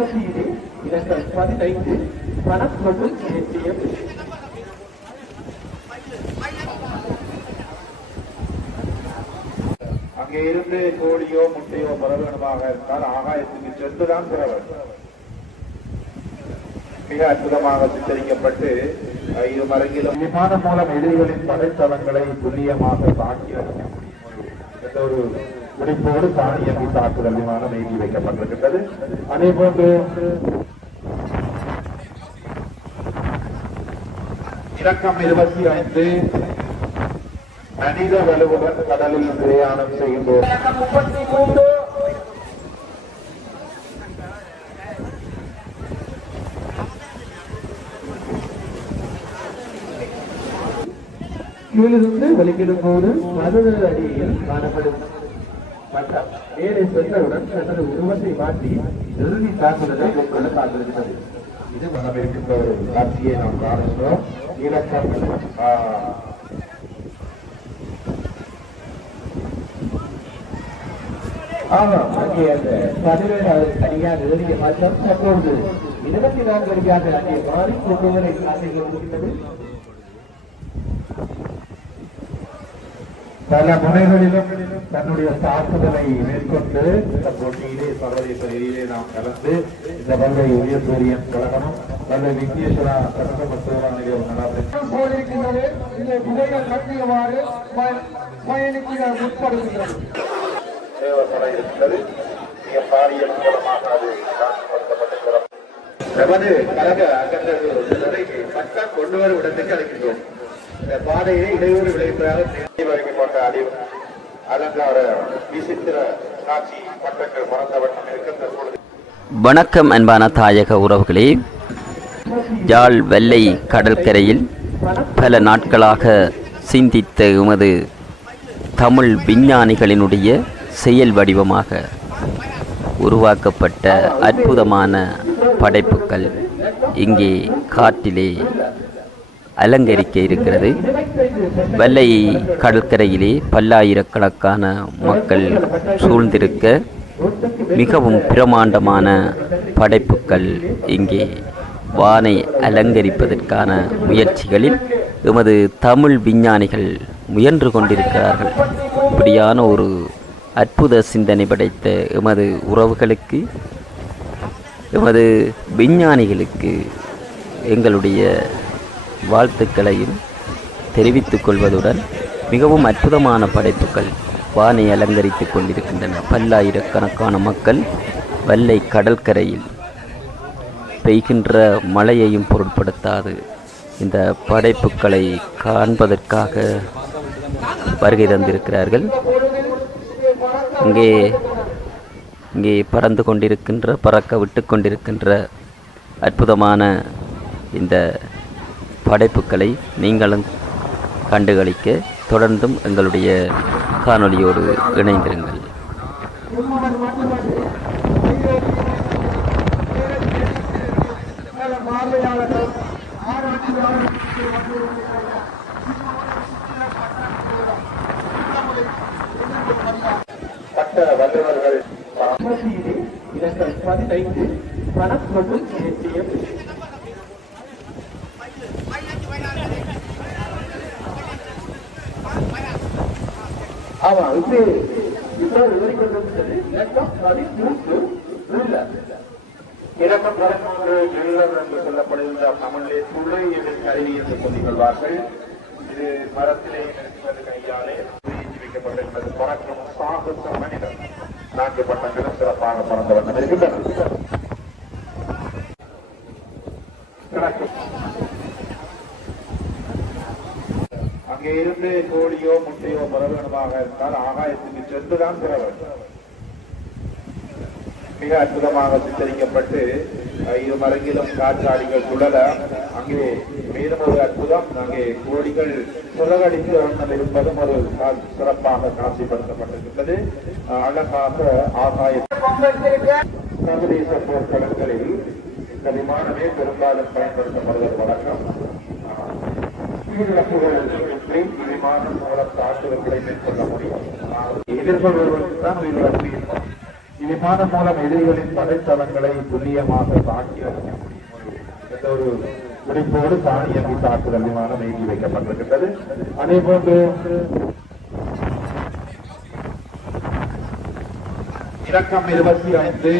ரசீது இலக்கம் பதினைந்து பணம் ஏடிஎம் அங்கே இருந்து கோழியோ முட்டையோ பலவீனமாக இருந்தால் ஆகாயத்துக்கு சென்றுதான் பிறவர். மிக அற்புதமாக சித்தரிக்கப்பட்டு இரு மரங்கிலும் விமானம் மூலம் எதிரிகளின் படைத்தளங்களை துல்லியமாக தாக்கி அளிக்க முடியும். என்ற ஒரு குறிப்போடு தானியங்கி தாக்குதல் விமானம் ஏற்றி வைக்கப்பட்டிருக்கின்றது. அதே போன்று இலக்கம் இருபத்தி ஐந்து மனித வலுவுடன் கடலில் பிரயாணம் செய்கின்றோம். முப்பத்தி மூன்று. கீழிருந்து வெளிக்கிடும் போது மருது அடியில் காணப்படும். மட்டம் மேலே சென்றவுடன் தனது உருவத்தை மாற்றி இறுதி தாக்குதலை மேற்கொள்ள காத்திருக்கிறது. இது வரவிருக்கின்ற ஒரு காட்சியை நாம் காணுகிறோம். இலக்கம் ஆமாம் அங்கே அந்த பதினேழாவது தனியார் எழுதிய மாற்றம் தற்போது இருபத்தி நான்கு அடியாக அங்கே மாறி கொண்டுவரை காட்டிக் கொண்டிருக்கிறது பல முனைகளிலும் தன்னுடைய தாக்குதலை மேற்கொண்டு இந்த போட்டியிலே சர்வதேச ரீதியிலே நாம் கலந்து இந்த வல்லை உயர் சூரியன் கழகமும் வல்லை விக்னேஸ்வரா கழக மருத்துவ நிலையம் நடாத்த போலிருக்கின்றது இந்த விதைகள் கட்டியவாறு பயணிக்க முற்படுகின்றது தேவைப்பட இருக்கிறது மிக பாரிய மூலமாக அது காட்சிப்படுத்தப்பட்டிருக்கிறது. நமது கழக அங்கத்திற்கு பட்டம் கொண்டு வரும் இடத்துக்கு அழைக்கின்றோம். இந்த பாதையை இடையூறு விளைவிப்பதாக வைக்கப்பட்ட அறிவு அலங்கார விசித்திர காட்சி பட்டங்கள் மறந்த இருக்கின்ற பொழுது வணக்கம் அன்பான தாயக உறவுகளே. யாழ் வெள்ளை கடற்கரையில் பல நாட்களாக சிந்தித்த எமது தமிழ் விஞ்ஞானிகளினுடைய செயல் வடிவமாக உருவாக்கப்பட்ட அற்புதமான படைப்புகள் இங்கே காட்டிலே அலங்கரிக்க இருக்கிறது. வெள்ளை கடற்கரையிலே பல்லாயிரக்கணக்கான மக்கள் சூழ்ந்திருக்க மிகவும் பிரமாண்டமான படைப்புகள் இங்கே வானை அலங்கரிப்பதற்கான முயற்சிகளில் எமது தமிழ் விஞ்ஞானிகள் முயன்று கொண்டிருக்கிறார்கள். இப்படியான ஒரு அற்புத சிந்தனை படைத்த எமது உறவுகளுக்கு எமது விஞ்ஞானிகளுக்கு எங்களுடைய வாழ்த்துக்களையும் தெரிவித்துக் கொள்வதுடன் மிகவும் அற்புதமான படைப்புகள் வானை அலங்கரித்துக் கொண்டிருக்கின்றன. பல்லாயிரக்கணக்கான மக்கள் வெள்ளை கடற்கரையில் பெய்கின்ற மழையையும் பொருட்படுத்தாது. இந்த படைப்புகளை காண்பதற்காக வருகை தந்திருக்கிறார்கள். இங்கே இங்கே பறந்து கொண்டிருக்கின்ற பறக்க விட்டு கொண்டிருக்கின்ற அற்புதமான இந்த படைப்புகளை நீங்களும் கண்டுகளிக்க தொடர்ந்தும் எங்களுடைய காணொலியோடு இணைந்திருங்கள். இதற்கு பதினைந்து பணம் மற்றும் ஏடிஎம் ஆமா இது என்று சொல்லப்படுகின்ற தமிழிலே துளை கருவி என்று இது மரத்திலே இருக்கிறது கையாலே வைக்கப்பட்டிருக்கிறது. பறக்கும் சாகச மனிதன் நான்கு பட்டங்களும் சிறப்பாக பறந்த வண்ணம் கிடக்கும். அங்கே இருந்து கோழியோ முட்டையோ பெற இருந்தால் ஆகாயத்துக்கு சென்றுதான் பெற வேண்டும் மிக அற்புதமாக சித்தரிக்கப்பட்டு இரு மரங்கிலும் காற்றாடிகள் சுழல அங்கே மேலும் ஒரு அற்புதம் அங்கே கோழிகள் சுழகடித்து வண்ணம் இருப்பதும் ஒரு கா- சிறப்பாக காட்சிப்படுத்தப்பட்டிருக்கிறது அழகாக ஆகாய சர்வதேச போர்க்களங்களில் இந்த விமானமே பெரும்பாலும் பயன்படுத்தப்படுவது வழக்கம். உயிரிழப்புகள் மூலம் தாக்குதல்களை மேற்கொள்ள முடியும் ஆனால் தான் உயிரிழப்பு இருக்கும் விமானம் மூலம் எதிரிகளின் படைத்தளங்களை துல்லியமாக தாக்கி அளிக்கக்கூடிய முடியும் ஒரு குறிப்போடு தானியங்கி தாக்குதல் விமானம் ஏற்றி வைக்கப்பட்டிருக்கின்றது அதே போன்று இலக்கம் இருபத்தி ஐந்து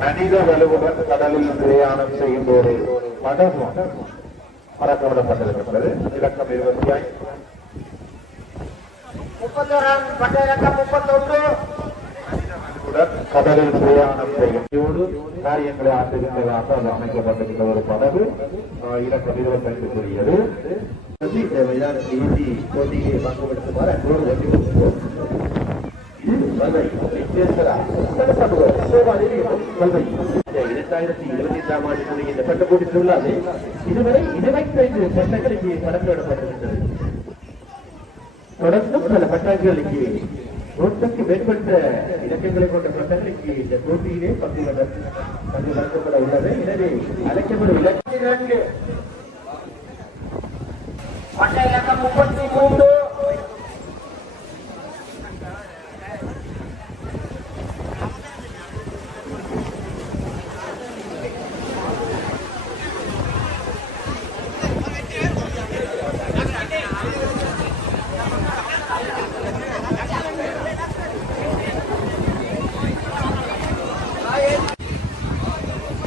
மனித வலுவுடன் கடலில் பிரயாணம் செய்கின்ற ஒரு படகு பறக்கவிடப்பட்டிருக்கின்றது இலக்கம் இருபத்தி ஐந்து. முப்பத்தோராம் பட்ட இலக்கம் முப்பத்தொன்று. உடன் கடலில் பிரயாணம் காரியங்களை ஆற்றுகின்றதாக அது அமைக்கப்பட்டிருக்கிற ஒரு படகு இலக்கம் இருபத்தைந்துக்குரியது இந்த மைதானத்தை ஈட்டி போட்டியை பங்குபடுத்துமாறு அன்போடு. இது இரண்டாயிரத்தி இருபத்தி ஐந்தாம் ஆண்டு கூடிய இந்த பட்ட போட்டி திருவிழாவில் இதுவரை இருபத்தைந்து பட்டங்கள் இங்கே படத்திடப்பட்டிருக்கிறது தொடர்ந்தும் பல பட்டாக்கள் இங்கே நூற்றுக்கு மேற்பட்ட இலக்கங்களை கொண்ட பட்டங்களுக்கு இந்த போட்டியிலே பங்கு பங்கு நடத்தப்பட உள்ளது எனவே அழைக்கப்படும் இலக்கு இரண்டு பட்ட இலக்கம் முப்பத்தி மூன்று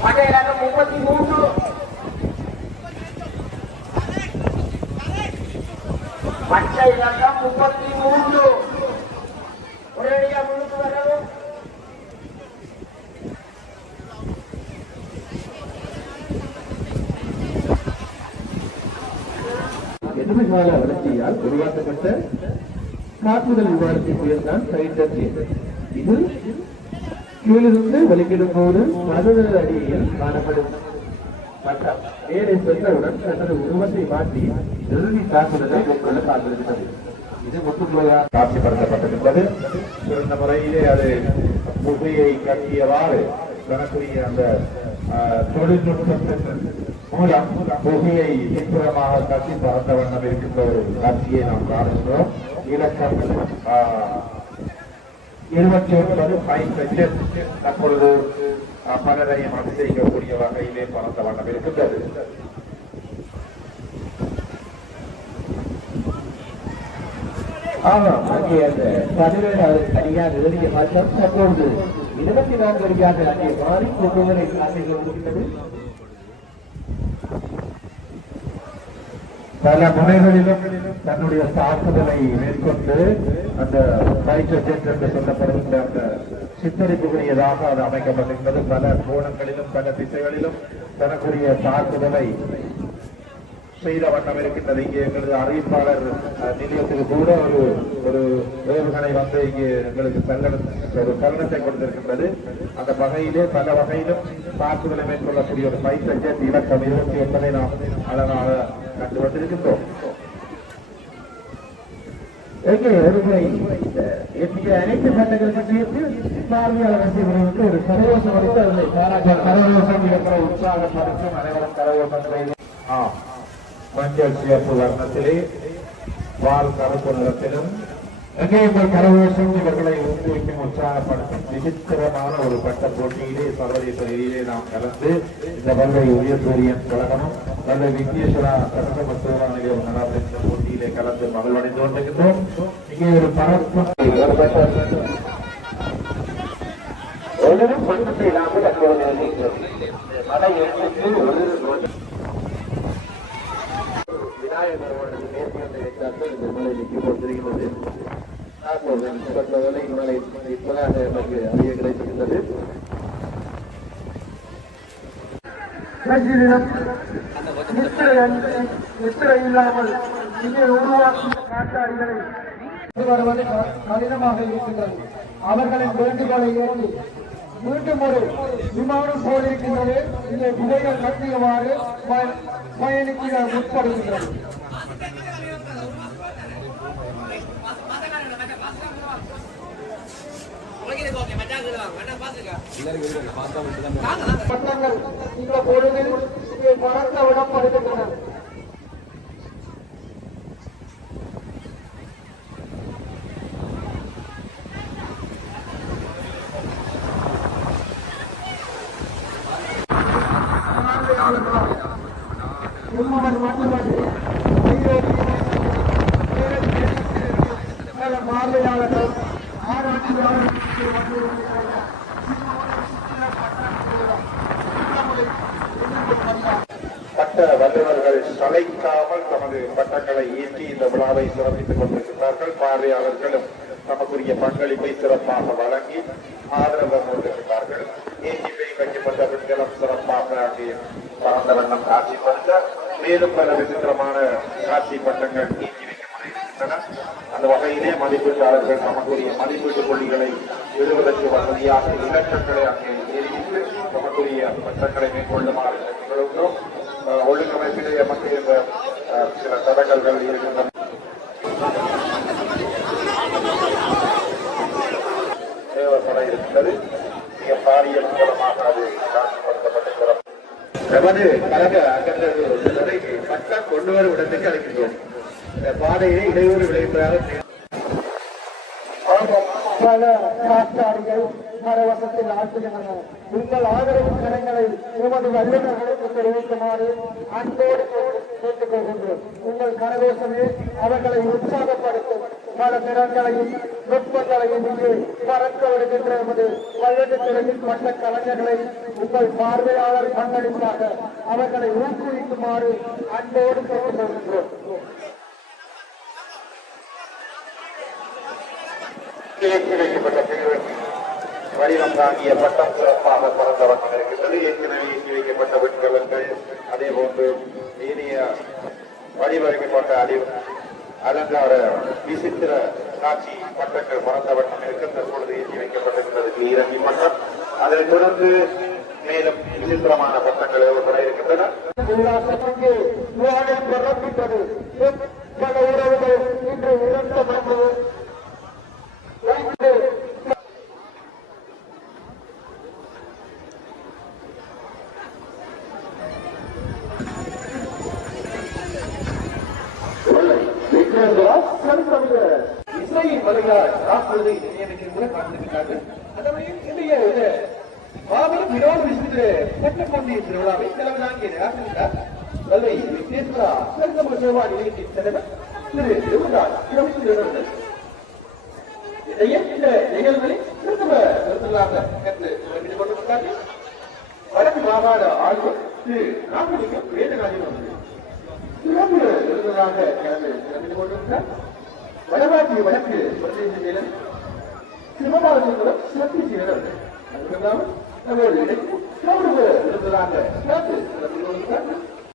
பட்ட இலக்கம் முப்பத்தி மூன்று பச்சை முப்பத்தி மூன்று உடனடியாக வரவும் எதிர்கால வளர்ச்சியால் உருவாக்கப்பட்ட காப்புதல் விமானத்தின் புயல்தான் சைட்டர் இது கீழிருந்து வெளிக்கிடும் போது பதினேழு அடியில் காணப்படும். மற்றும் மேலே சென்றவுடன் தனது உருவத்தை மாற்றி இறுதி தாக்குதலை மேற்கொள்ள காத்திருக்கிறது. இது முற்றுமுறையாக காட்சிப்படுத்தப்பட்டிருக்கிறது. சிறந்த முறையிலே அது புகையை கட்டியவாறு தனக்குரிய அந்த ஆஹ், தொழில்நுட்பத்தின் மூலம் புகையை பின்புறமாக கட்டி பறந்த வண்ணம் இருக்கின்ற ஒரு காட்சியை நாம் காணுகிறோம். இலக்கம் ஆஹ், இருபத்தி ஒன்பது பைசெட் அப்பொழுது ஆஹ், பலரையும் அதிசயிக்கக்கூடிய வகையிலே பறந்த வண்ணம் இருக்கின்றது. ஆமாம் அங்கே அந்த பதினேழாவது அடியாக எழுதிய மாற்றம் தற்பொழுது இருபத்தி நான்கு அடியாக அங்கே மாறி கொண்டுவரை காட்டிக் கொண்டிருக்கிறது பல முனைகளிலும் தன்னுடைய தாக்குதலை மேற்கொண்டு அந்த பயிற்சி ஜெட் என்று சொல்லப்படுகின்ற அந்த சித்தரிப்புக்குரியதாக அது அமைக்கப்பட்டிருக்கிறது. பல கோணங்களிலும் பல திசைகளிலும் தனக்குரிய தாக்குதலை செய்த வண்ணம் இருக்கின்றது. இங்கே எங்களது அறிவிப்பாளர் நிலையத்துக்கு கூட ஒரு ஒரு ஏவுகணை வந்து இங்கே எங்களுக்கு தருண ஒரு தருணத்தை கொடுத்திருக்கின்றது. அந்த வகையிலே பல வகையிலும் தாக்குதலை மேற்கொள்ளக்கூடிய ஒரு ஃபைட்டர் ஜெட் இலக்கம் இருபத்தி ஒன்பதை நாம் அழகாக கண்டு வந்திருக்கின்றோம் அனைத்து சட்டங்கள் பற்றியும் பார்வையாளர் ரசிகர்களுக்கு ஒரு சந்தோஷம் அளித்து அதனை பாராட்ட கரகோஷம் என்ற உற்சாகப்படுத்தும் அனைவரும் கரகோஷம் மஞ்சள் சிவப்பு வர்ணத்திலே வால் கருப்பு நிறத்திலும் எங்கே உங்கள் கரகோஷம் இவர்களை ஊக்குவிக்கும் உற்சாகப்படுத்தும் விசித்திரமான ஒரு பட்ட போட்டியிலே சர்வதேச ரீதியிலே நாம் கலந்து இந்த வல்லை உயர் கழகமும் வல்லை விக்னேஸ்வரா கழக மருத்துவ நிலையம் போட்டியிலே கலந்து மகிழ்வடைந்து கொண்டிருக்கின்றோம். இங்கே ஒரு பரப்பு ஒரு பட்ட ஒன்றும் பண்பு வைத்தார்கள் இந்த மலை நிற்கி கொண்டிருக்கிறது அப்போது இப்பதாக நமக்கு அறிய நித்திரை இல்லாமல் இங்கே உருவாக்கும் வருவது கடினமாக இருக்கின்றது அவர்களின் வேண்டுகோளை ஏற்று மீண்டும் ஒரு விமானம் போலிருக்கின்றது இங்கே விதைகள் கட்டியவாறு பயணிக்க முற்படுகின்றது பட்டங்கள் இந்த பொழுதில் பட்ட வல்லுநர்கள் சளைக்காமல் தமது பட்டங்களை ஏற்றி இந்த விழாவை சிறப்பித்துக் கொண்டிருக்கிறார்கள். பார்வையாளர்களும் தமக்குரிய பங்களிப்பை சிறப்பாக வழங்கி ஆதரவு கொண்டிருக்கிறார்கள் ஏற்றிப்பை வைக்கப்பட்ட பெண்களும் சிறப்பாக அங்கே பரந்த வண்ணம் காட்சிப்படுத்த மேலும் பல விசித்திரமான காட்சி பட்டங்கள் ஏற்றி அந்த வகையிலே மதிப்பீட்டாளர்கள் தமக்குரிய மதிப்பீட்டு புள்ளிகளை எழுவதற்கு வசதியாக இலக்கங்களை அங்கே தெரிவித்து தமக்குரிய பட்டங்களை மேற்கொள்ளுமாறு கேட்டுக்கொள்கிறோம் ஒழுங்கமைப்பிலே எமக்கு இந்த சில தடங்கல்கள் இருக்கின்றன. தேவைப்பட இருக்கிறது. மிக பாரிய அது காட்சிப்படுத்தப்பட்டிருக்கிறது. கழக அங்கங்களை பட்டம் கொண்டு வரும் இடத்துக்கு அழைக்கின்றோம். இந்த பாதையை இடையூறு விளைவிப்பதாக பல காற்றாடிகள் பரவசத்தில் ஆற்றுகின்றன உங்கள் ஆதரவு கரங்களை எமது வல்லுநர்களுக்கு தெரிவிக்குமாறு அன்போடு கேட்டுக் கொள்கின்றோம் உங்கள் கரகோஷமே அவர்களை உற்சாகப்படுத்தும். பல திறன்களையும் நுட்பங்களையும் இங்கு பறக்க விடுகின்ற எமது வல்லட்டுத்துறையில் பட்ட கலைஞர்களை உங்கள் பார்வையாளர் பங்களிப்பாக அவர்களை ஊக்குவிக்குமாறு அன்போடு கேட்டுக் கொள்கின்றோம் ஏற்றி வைக்கப்பட்ட பிரிவின் வடிவம் தாங்கிய பட்டம் சிறப்பாக பறந்த வண்ணம் இருக்கின்றது ஏற்கனவே ஏற்றி வைக்கப்பட்ட வெண்கலங்கள் அதே போன்று இனிய வடிவமைக்கப்பட்ட அறிவு அலங்கார விசித்திர காட்சி பட்டங்கள் பறந்த வண்ணம் இருக்கின்ற பொழுது ஏற்றி வைக்கப்பட்டிருக்கிறது. ஈரங்கி பட்டம். அதை தொடர்ந்து மேலும் விசித்திரமான பட்டங்கள் ஏற்பட இருக்கின்றன. உறவுகள் இன்று இறந்த மண்ணு வருகிறார் ராப்பொழுதை நியமிக்கிற காத்திருக்கிறார்கள் அதனை இன்றைய ஒரு மாபெரும் வினோத விசித்திர பட்டப்போட்டி திருவிழாவை தலைமை தாங்கிய ஆசிரியர் கல்வி விக்னேஸ்வரா சிறந்த சேவா நிலையத்தின் தலைவர் திரு இதையே இந்த நிகழ்வுகளை நிறுத்தலாக கற்று வடக்கு மாகாண ஆளுநர் திரு ராமலிங்கம் அவர்கள். சிறப்பு கலந்து கொண்டிருக்கிறார். வடமாற்றி வடக்கு பிரதேச செயலர் சிவபாலஜிகளும் சிறப்பு செய்யறது அதுக்கு நம்ம ஒரு இடத்துக்கு இருக்கிறாங்க